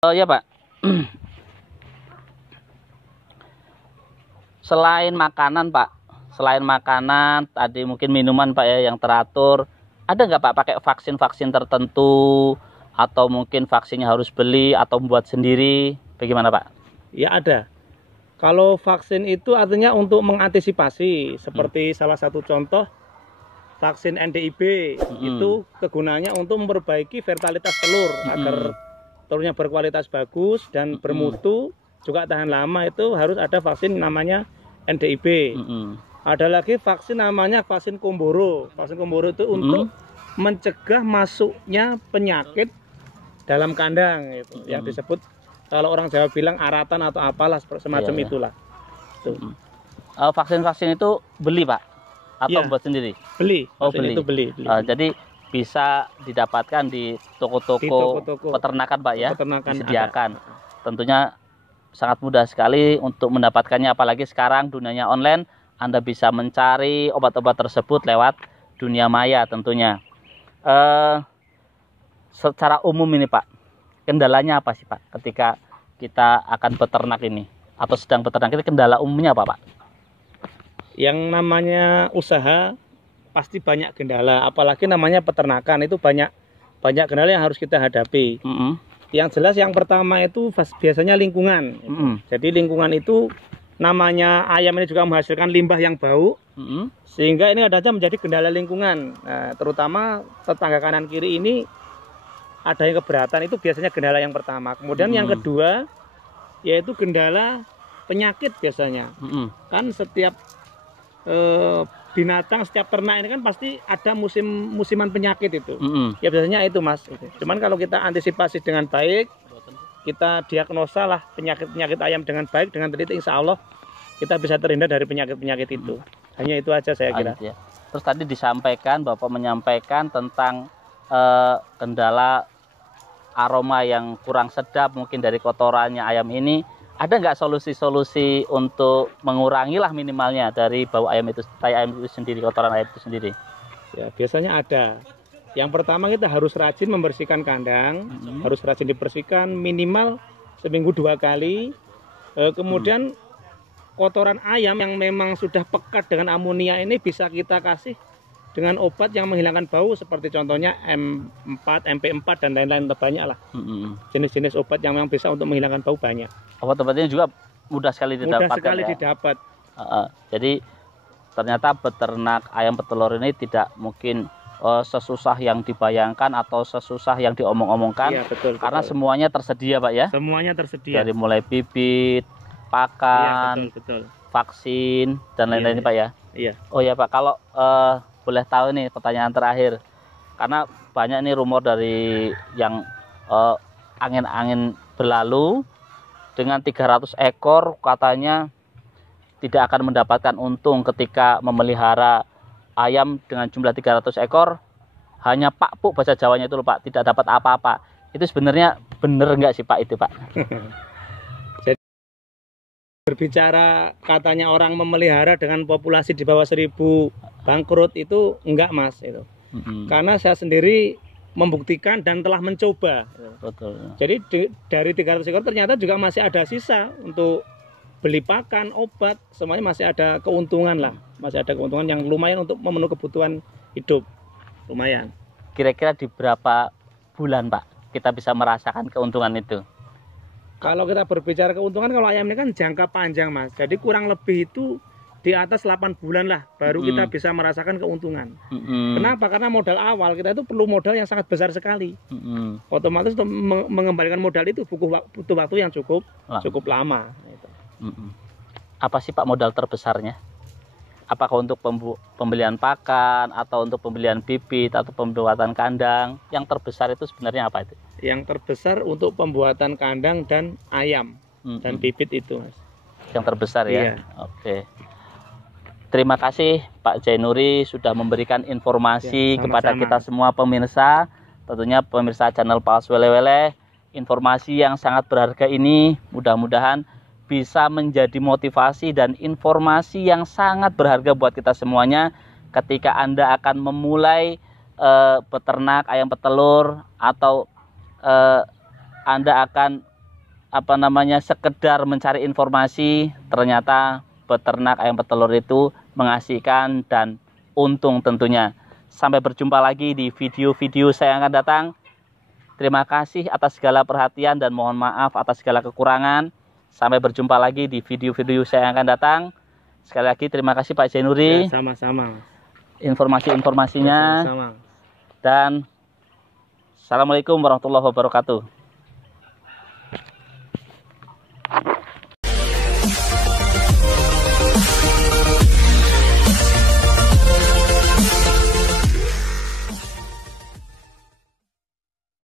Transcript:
Oh ya Pak, selain makanan Pak, selain makanan tadi mungkin minuman Pak ya yang teratur, ada nggak Pak pakai vaksin-vaksin tertentu atau mungkin vaksinnya harus beli atau membuat sendiri, bagaimana Pak? Ya ada. Kalau vaksin itu artinya untuk mengantisipasi, seperti salah satu contoh vaksin NDIB itu kegunaannya untuk memperbaiki fertilitas telur agar telurnya berkualitas bagus dan bermutu juga tahan lama. Itu harus ada vaksin namanya NDIB. Ada lagi vaksin namanya vaksin Komboro. Vaksin Komboro itu untuk mencegah masuknya penyakit dalam kandang gitu. Yang disebut kalau orang Jawa bilang aratan atau apalah semacam itulah. Vaksin-vaksin itu beli Pak atau buat sendiri? Beli. Oh beli. Itu beli. Jadi bisa didapatkan di toko-toko peternakan Pak ya, disediakan. Tentunya sangat mudah sekali untuk mendapatkannya, apalagi sekarang dunianya online. Anda bisa mencari obat-obat tersebut lewat dunia maya tentunya. Secara umum ini Pak, kendalanya apa sih Pak ketika kita akan beternak ini atau sedang beternak ini, kendala umumnya apa Pak? Yang namanya usaha pasti banyak kendala, apalagi namanya peternakan itu banyak kendala yang harus kita hadapi. Yang jelas yang pertama itu biasanya lingkungan. Jadi lingkungan itu namanya ayam ini juga menghasilkan limbah yang bau, sehingga ini ada menjadi kendala lingkungan. Nah, terutama tetangga kanan kiri ini ada yang keberatan, itu biasanya kendala yang pertama. Kemudian yang kedua yaitu kendala penyakit biasanya. Kan setiap binatang, setiap ternak ini kan pasti ada musiman penyakit itu. Ya biasanya itu Mas. Cuman kalau kita antisipasi dengan baik, kita diagnosa lah penyakit ayam dengan baik, dengan teliti, insya Allah kita bisa terhindar dari penyakit-penyakit itu. Hanya itu aja saya kira. Terus tadi disampaikan, Bapak menyampaikan tentang kendala aroma yang kurang sedap mungkin dari kotorannya ayam ini. Ada nggak solusi-solusi untuk mengurangi lah minimalnya dari bau ayam itu, tai ayam itu sendiri, kotoran ayam itu sendiri? Ya biasanya ada. Yang pertama kita harus rajin membersihkan kandang, harus rajin dibersihkan minimal seminggu 2 kali. Kemudian kotoran ayam yang memang sudah pekat dengan amonia ini bisa kita kasih dengan obat yang menghilangkan bau, seperti contohnya M4, MP4 dan lain-lain, banyak lah. Jenis-jenis obat yang memang bisa untuk menghilangkan bau banyak. Obat-obatnya juga mudah sekali didapatkan. Mudah sekali didapat. Jadi ternyata beternak ayam petelur ini tidak mungkin sesusah yang dibayangkan atau sesusah yang diomong-omongkan. Iya, betul. Karena semuanya tersedia Pak ya. Semuanya tersedia. Dari mulai bibit, pakan, vaksin dan lain-lain Pak ya. Iya. Oh ya Pak, kalau boleh tahu nih pertanyaan terakhir, karena banyak nih rumor dari yang angin-angin berlalu dengan 300 ekor katanya tidak akan mendapatkan untung ketika memelihara ayam dengan jumlah 300 ekor, hanya Pak Puk bahasa Jawanya itu loh Pak, tidak dapat apa-apa. Itu sebenarnya benar nggak sih Pak itu Pak? Jadi berbicara katanya orang memelihara dengan populasi di bawah 1000 bangkrut itu enggak Mas itu. Karena saya sendiri membuktikan dan telah mencoba. Betul. Jadi dari 300 ekor ternyata juga masih ada sisa untuk beli pakan, obat, semuanya masih ada keuntungan lah. Masih ada keuntungan yang lumayan untuk memenuhi kebutuhan hidup. Lumayan. Kira-kira di berapa bulan Pak kita bisa merasakan keuntungan itu? Kalau kita berbicara keuntungan, kalau ayam ini kan jangka panjang Mas. Jadi kurang lebih itu di atas 8 bulan lah baru kita bisa merasakan keuntungan. Kenapa? Karena modal awal kita itu perlu modal yang sangat besar sekali. Otomatis untuk mengembalikan modal itu butuh waktu yang cukup lama. Apa sih Pak modal terbesarnya? Apakah untuk pembelian pakan atau untuk pembelian bibit atau pembuatan kandang? Yang terbesar itu sebenarnya apa itu? Yang terbesar untuk pembuatan kandang dan ayam dan bibit itu Mas. Yang terbesar ya? Oke. Terima kasih Pak Jainuri sudah memberikan informasi kepada kita semua pemirsa, tentunya pemirsa channel Paus Wele-Wele. Informasi yang sangat berharga ini mudah-mudahan bisa menjadi motivasi dan informasi yang sangat berharga buat kita semuanya ketika Anda akan memulai peternak ayam petelur atau Anda akan apa namanya sekedar mencari informasi, ternyata peternak ayam petelur itu mengasihkan dan untung tentunya. Sampai berjumpa lagi di video-video saya yang akan datang. Terima kasih atas segala perhatian dan mohon maaf atas segala kekurangan. Sampai berjumpa lagi di video-video saya yang akan datang. Sekali lagi terima kasih Pak Zainuri. Ya, sama-sama. Informasi-informasinya. Sama-sama. Dan Assalamualaikum warahmatullahi wabarakatuh.